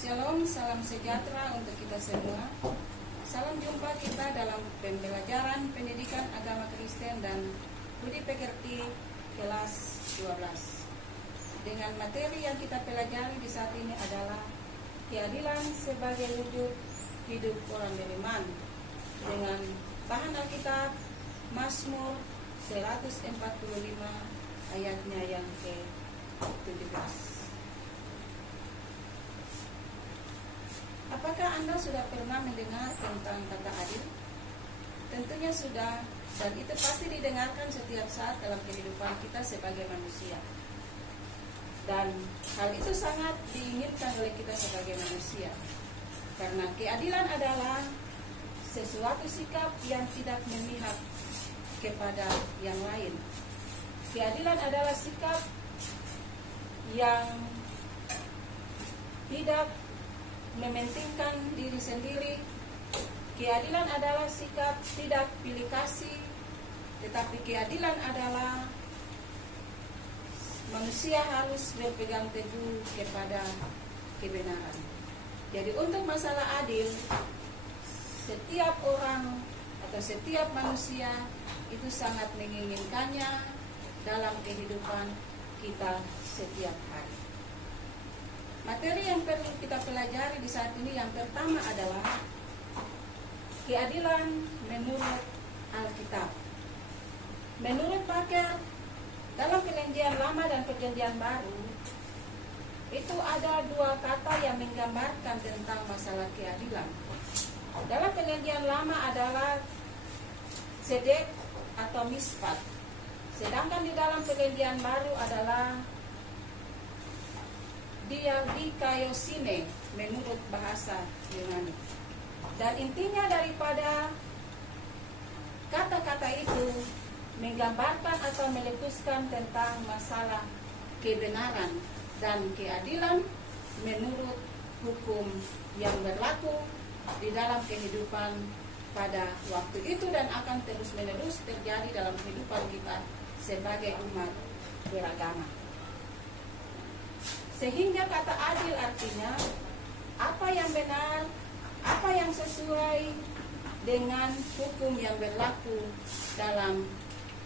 Shalom, salam sejahtera untuk kita semua. Salam jumpa kita dalam pembelajaran pendidikan agama Kristen dan budi pekerti kelas 12. Dengan materi yang kita pelajari di saat ini adalah keadilan sebagai wujud hidup orang beriman. Dengan bahan Alkitab Mazmur 145 ayatnya yang ke-17. Apakah Anda sudah pernah mendengar tentang kata adil? Tentunya sudah, dan itu pasti didengarkan setiap saat dalam kehidupan kita sebagai manusia. Dan hal itu sangat diinginkan oleh kita sebagai manusia. Karena keadilan adalah sesuatu sikap yang tidak memihak kepada yang lain. Keadilan adalah sikap yang tidak mementingkan diri sendiri. Keadilan adalah sikap tidak pilih kasih, tetapi keadilan adalah manusia harus berpegang teguh kepada kebenaran. Jadi untuk masalah adil, setiap orang atau setiap manusia itu sangat menginginkannya dalam kehidupan kita setiap hari. Materi yang perlu kita pelajari di saat ini yang pertama adalah keadilan menurut Alkitab. Menurut Baker, dalam Perjanjian Lama dan Perjanjian Baru, itu ada dua kata yang menggambarkan tentang masalah keadilan. Dalam Perjanjian Lama adalah sedek atau mispat. Sedangkan di dalam Perjanjian Baru adalah dikaiosine menurut bahasa Yunani. Dan intinya daripada kata-kata itu menggambarkan atau melukiskan tentang masalah kebenaran dan keadilan menurut hukum yang berlaku di dalam kehidupan pada waktu itu dan akan terus-menerus terjadi dalam kehidupan kita sebagai umat beragama. Sehingga kata adil artinya apa yang benar, apa yang sesuai dengan hukum yang berlaku dalam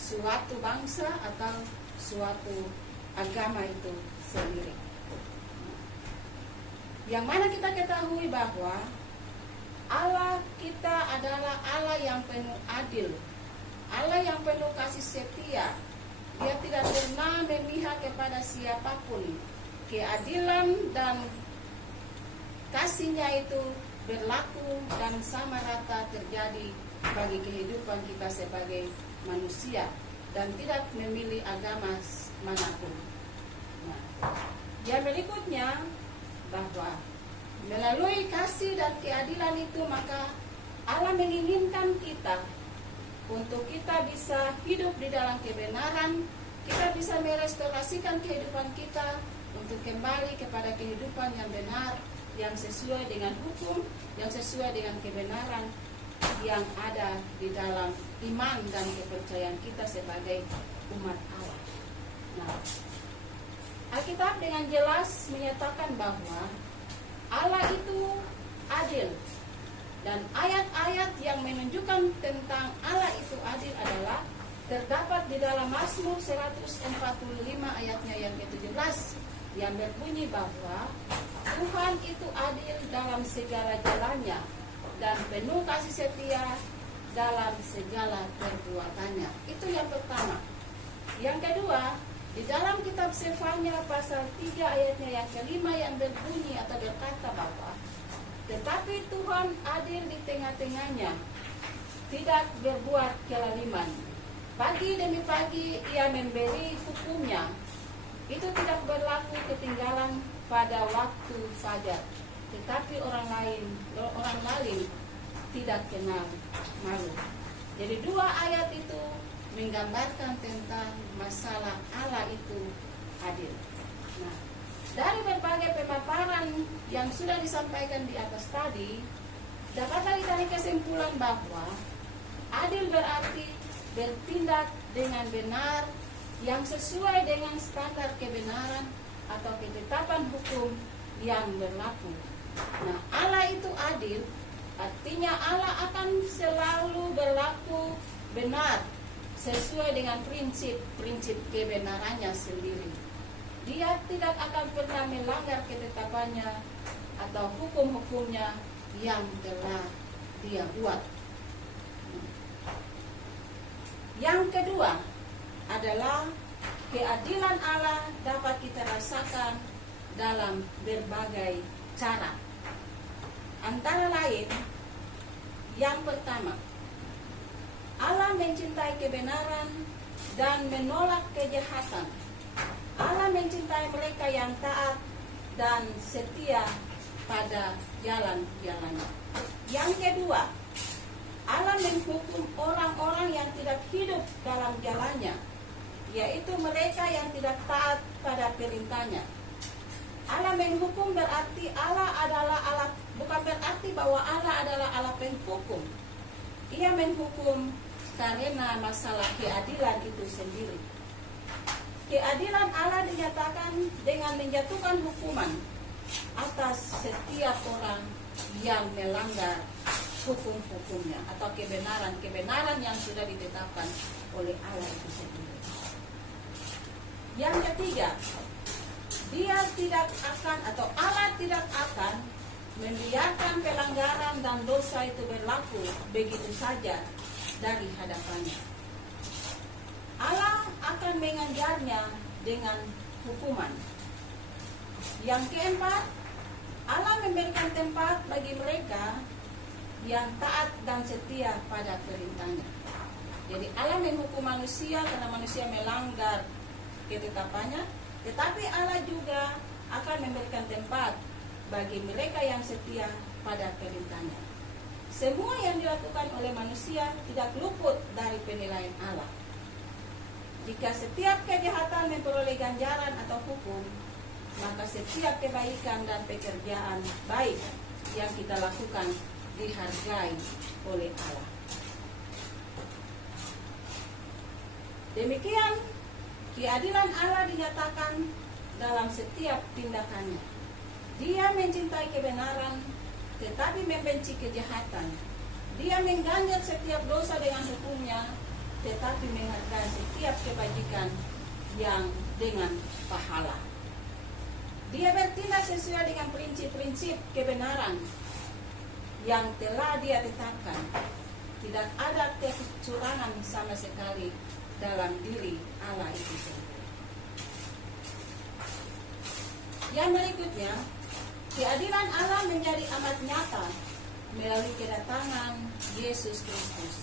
suatu bangsa atau suatu agama itu sendiri. Yang mana kita ketahui bahwa Allah kita adalah Allah yang penuh adil, Allah yang penuh kasih setia. Dia tidak pernah memihak kepada siapapun. Keadilan dan kasihnya itu berlaku dan sama rata terjadi bagi kehidupan kita sebagai manusia dan tidak memilih agama manapun. Nah, yang berikutnya bahwa melalui kasih dan keadilan itu maka Allah menginginkan kita untuk kita bisa hidup di dalam kebenaran, kita bisa merestorasikan kehidupan kita untuk kembali kepada kehidupan yang benar, yang sesuai dengan hukum, yang sesuai dengan kebenaran yang ada di dalam iman dan kepercayaan kita sebagai umat Allah. Nah, Alkitab dengan jelas menyatakan bahwa Allah itu adil. Dan ayat-ayat yang menunjukkan tentang Allah itu adil adalah terdapat di dalam Mazmur 145 ayatnya yang ke-17 yang berbunyi bahwa Tuhan itu adil dalam segala jalannya dan penuh kasih setia dalam segala perbuatannya. Itu yang pertama. Yang kedua, di dalam kitab Sefanya pasal 3 ayatnya yang kelima yang berbunyi atau berkata bahwa tetapi Tuhan adil di tengah-tengahnya, tidak berbuat kelaliman. Pagi demi pagi ia memberi hukumnya. Itu tidak berlaku ketinggalan pada waktu fajar. Tetapi orang lain tidak kenal malu. Jadi dua ayat itu menggambarkan tentang masalah Allah itu adil. Nah, dari berbagai pemaparan yang sudah disampaikan di atas tadi, dapat ditarik kesimpulan bahwa adil berarti bertindak dengan benar yang sesuai dengan standar kebenaran atau ketetapan hukum yang berlaku Nah, Allah itu adil, artinya Allah akan selalu berlaku benar sesuai dengan prinsip-prinsip kebenarannya sendiri. Dia tidak akan pernah melanggar ketetapannya atau hukum-hukumnya yang telah dia buat. Yang kedua adalah keadilan Allah dapat kita rasakan dalam berbagai cara. Antara lain, yang pertama, Allah mencintai kebenaran dan menolak kejahatan. Allah mencintai mereka yang taat dan setia pada jalan-jalannya. Yang kedua, Allah menghukum orang-orang yang tidak hidup dalam jalannya, yaitu mereka yang tidak taat pada perintahnya. Allah menghukum berarti Allah adalah Allah, bukan berarti bahwa Allah adalah Allah penghukum. Ia menghukum karena masalah keadilan itu sendiri. Keadilan Allah dinyatakan dengan menjatuhkan hukuman atas setiap orang yang melanggar hukum-hukumnya atau kebenaran yang sudah ditetapkan oleh Allah itu sendiri. Yang ketiga, Dia tidak akan atau Allah tidak akan membiarkan pelanggaran dan dosa itu berlaku begitu saja dari hadapannya. Allah akan mengajarnya dengan hukuman. Yang keempat, Allah memberikan tempat bagi mereka yang taat dan setia pada perintahnya. Jadi Allah menghukum manusia karena manusia melanggar ketetapannya, tetapi Allah juga akan memberikan tempat bagi mereka yang setia pada perintahnya. Semua yang dilakukan oleh manusia tidak luput dari penilaian Allah. Jika setiap kejahatan memperoleh ganjaran atau hukum, maka setiap kebaikan dan pekerjaan baik yang kita lakukan dihargai oleh Allah. Demikian, keadilan Allah dinyatakan dalam setiap tindakannya. Dia mencintai kebenaran, tetapi membenci kejahatan. Dia mengganjar setiap dosa dengan hukumnya, tetapi menghargai setiap kebajikan yang dengan pahala. Dia bertindak sesuai dengan prinsip-prinsip kebenaran yang telah Dia tetapkan. Tidak ada kecurangan sama sekali dalam diri Allah itu sendiri. Yang berikutnya, keadilan Allah menjadi amat nyata melalui kedatangan Yesus Kristus.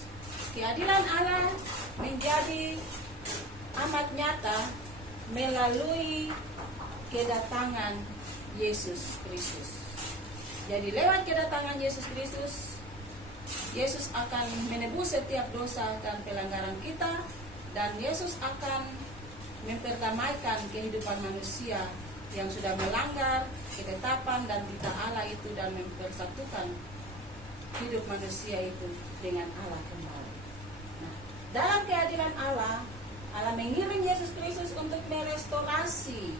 Keadilan Allah menjadi amat nyata melalui kedatangan Yesus Kristus. Jadi lewat kedatangan Yesus Kristus, Yesus akan menebus setiap dosa dan pelanggaran kita, dan Yesus akan memperdamaikan kehidupan manusia yang sudah melanggar ketetapan dan titah Allah itu, dan mempersatukan hidup manusia itu dengan Allah kembali. Nah, dalam keadilan Allah, Allah mengirim Yesus Kristus untuk merestorasi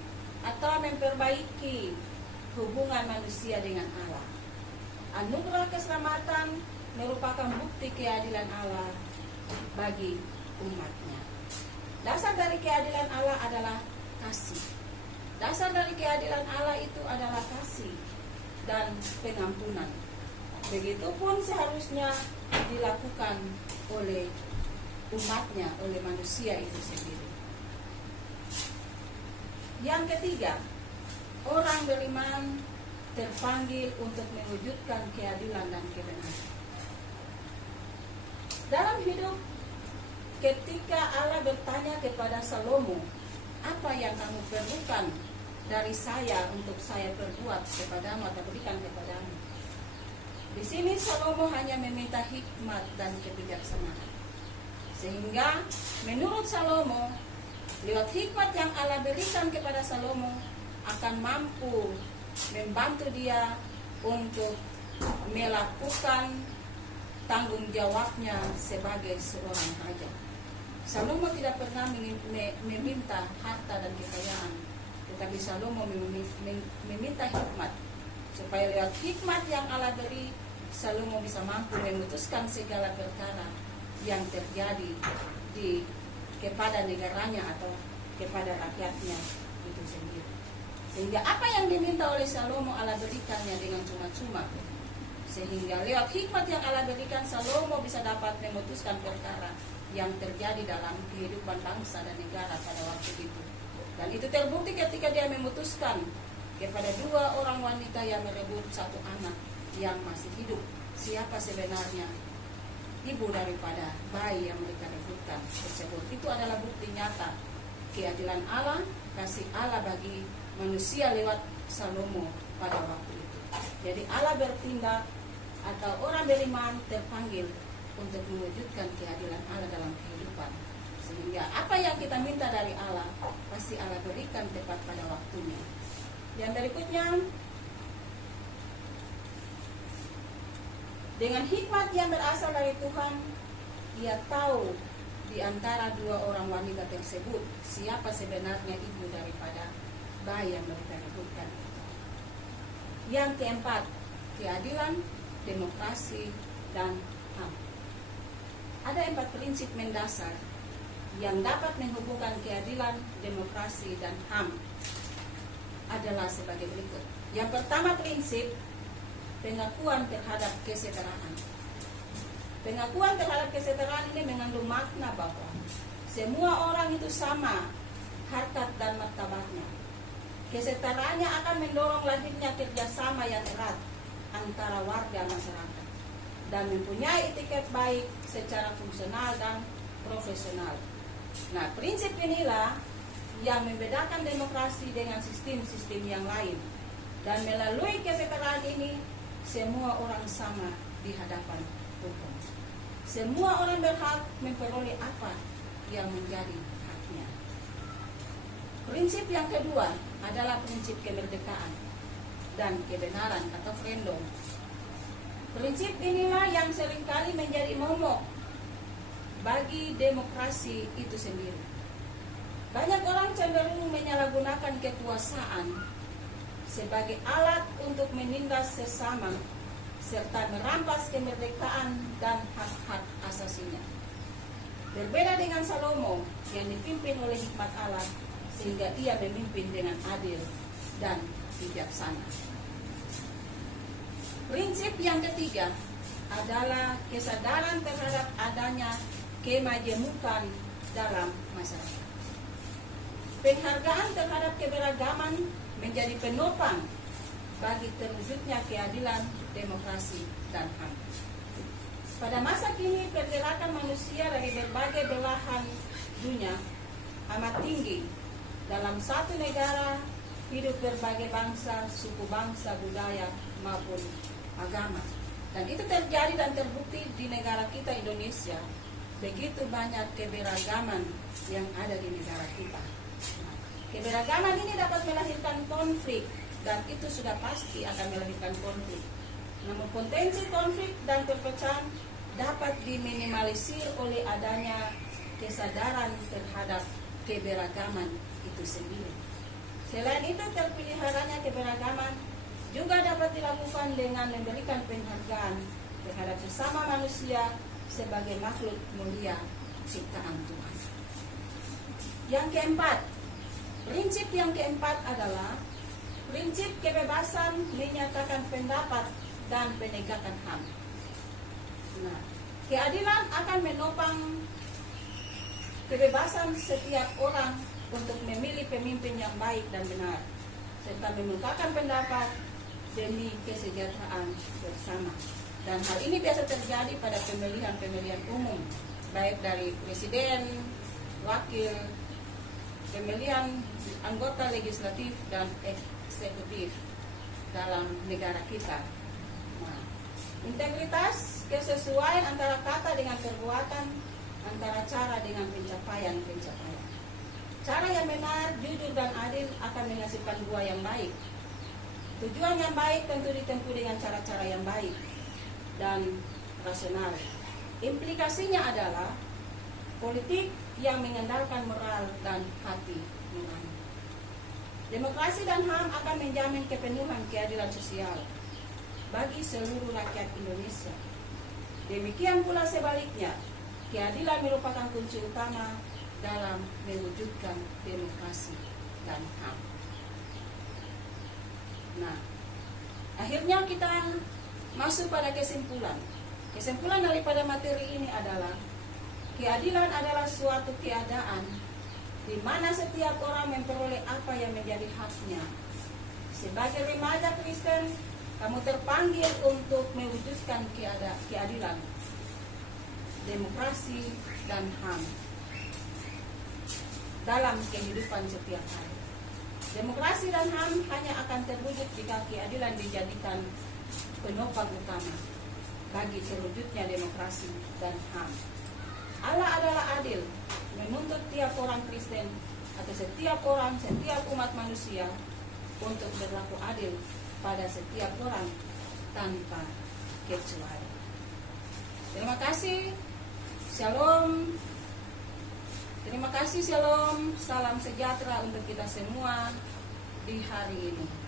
atau memperbaiki hubungan manusia dengan Allah. Anugerah keselamatan merupakan bukti keadilan Allah bagi umatnya. Dasar dari keadilan Allah adalah kasih. Dasar dari keadilan Allah itu adalah kasih dan pengampunan. Begitupun seharusnya dilakukan oleh umatnya, oleh manusia itu sendiri. Yang ketiga, orang beriman terpanggil untuk mewujudkan keadilan dan kebenaran. Dalam hidup, ketika Allah bertanya kepada Salomo, apa yang kamu perlukan dari saya untuk saya perbuat kepadamu atau berikan kepadamu? Di sini Salomo hanya meminta hikmat dan kebijaksanaan. Sehingga menurut Salomo, lewat hikmat yang Allah berikan kepada Salomo akan mampu membantu dia untuk melakukan tanggung jawabnya sebagai seorang raja. Salomo tidak pernah meminta harta dan kekayaan, tetapi Salomo meminta hikmat supaya lewat hikmat yang Allah beri, Salomo bisa mampu memutuskan segala perkara yang terjadi kepada negaranya atau kepada rakyatnya itu sendiri. Sehingga apa yang diminta oleh Salomo Allah berikannya dengan cuma-cuma. Sehingga lewat hikmat yang Allah berikan, Salomo bisa dapat memutuskan perkara yang terjadi dalam kehidupan bangsa dan negara pada waktu itu. Dan itu terbukti ketika dia memutuskan kepada 2 orang wanita yang merebut 1 anak yang masih hidup, siapa sebenarnya ibu daripada bayi yang mereka rebutkan tersebut. Itu adalah bukti nyata keadilan Allah, kasih Allah bagi manusia lewat Salomo pada waktu itu. Jadi Allah bertindak atau orang beriman terpanggil untuk mewujudkan keadilan Allah dalam kehidupan. Sehingga apa yang kita minta dari Allah pasti Allah berikan tepat pada waktunya. Yang berikutnya, dengan hikmat yang berasal dari Tuhan, dia tahu di antara 2 orang wanita tersebut siapa sebenarnya ibu daripada bayi yang mereka rebutkan. Yang keempat, keadilan, demokrasi, dan HAM. Ada 4 prinsip mendasar yang dapat menghubungkan keadilan, demokrasi, dan HAM adalah sebagai berikut. Yang pertama, prinsip pengakuan terhadap kesetaraan. Pengakuan terhadap kesetaraan ini mengandung makna bahwa semua orang itu sama harkat dan martabatnya. Kesetaraannya akan mendorong lahirnya kerjasama yang erat antara warga masyarakat dan mempunyai etiket baik secara fungsional dan profesional. Nah, prinsip inilah yang membedakan demokrasi dengan sistem-sistem yang lain. Dan melalui kesetaraan ini, semua orang sama di hadapan hukum. Semua orang berhak memperoleh apa yang menjadi haknya. Prinsip yang kedua adalah prinsip kemerdekaan dan kebenaran atau freedom. Prinsip inilah yang seringkali menjadi momok bagi demokrasi itu sendiri. Banyak orang cenderung menyalahgunakan kekuasaan sebagai alat untuk menindas sesama serta merampas kemerdekaan dan hak-hak asasinya. Berbeda dengan Salomo yang dipimpin oleh hikmat Allah sehingga ia memimpin dengan adil dan bijaksana. Prinsip yang ketiga adalah kesadaran terhadap adanya kemajemukan dalam masyarakat. Penghargaan terhadap keberagaman menjadi penopang bagi terwujudnya keadilan, demokrasi, dan HAM. Pada masa kini, pergerakan manusia dari berbagai belahan dunia amat tinggi. Dalam satu negara, hidup berbagai bangsa, suku bangsa, budaya, maupun agama. Dan itu terjadi dan terbukti di negara kita Indonesia. Begitu banyak keberagaman yang ada di negara kita. Keberagaman ini dapat melahirkan konflik dan itu sudah pasti akan melahirkan konflik. Namun potensi konflik dan perpecahan dapat diminimalisir oleh adanya kesadaran terhadap keberagaman itu sendiri. Selain itu, terpeliharanya keberagaman juga dapat dilakukan dengan memberikan penghargaan terhadap sesama manusia sebagai makhluk mulia ciptaan Tuhan. Yang keempat, prinsip yang keempat adalah prinsip kebebasan menyatakan pendapat dan penegakan HAM. Nah, keadilan akan menopang kebebasan setiap orang untuk memilih pemimpin yang baik dan benar, serta mengungkapkan pendapat demi kesejahteraan bersama. Dan hal ini biasa terjadi pada pemilihan-pemilihan umum, baik dari presiden, wakil, pemilihan anggota legislatif dan eksekutif dalam negara kita. Nah, integritas, kesesuaian antara kata dengan perbuatan, antara cara dengan pencapaian. Cara yang benar, jujur dan adil akan menghasilkan buah yang baik. Tujuan yang baik tentu ditempuh dengan cara-cara yang baik dan rasional. Implikasinya adalah politik yang mengandalkan moral dan hati nurani. Demokrasi dan HAM akan menjamin kepenuhan keadilan sosial bagi seluruh rakyat Indonesia. Demikian pula sebaliknya, keadilan merupakan kunci utama dalam mewujudkan demokrasi dan HAM. Nah, akhirnya kita masuk pada kesimpulan. Kesimpulan daripada materi ini adalah keadilan adalah suatu keadaan di mana setiap orang memperoleh apa yang menjadi haknya. Sebagai remaja Kristen, kamu terpanggil untuk mewujudkan keadilan, demokrasi, dan HAM dalam kehidupan setiap hari. Demokrasi dan HAM hanya akan terwujud jika keadilan dijadikan penopang utama bagi terwujudnya demokrasi dan HAM. Allah adalah adil, menuntut tiap orang Kristen atau setiap orang, setiap umat manusia untuk berlaku adil pada setiap orang tanpa kecuali. Terima kasih. Shalom. Terima kasih, shalom. Salam sejahtera untuk kita semua di hari ini.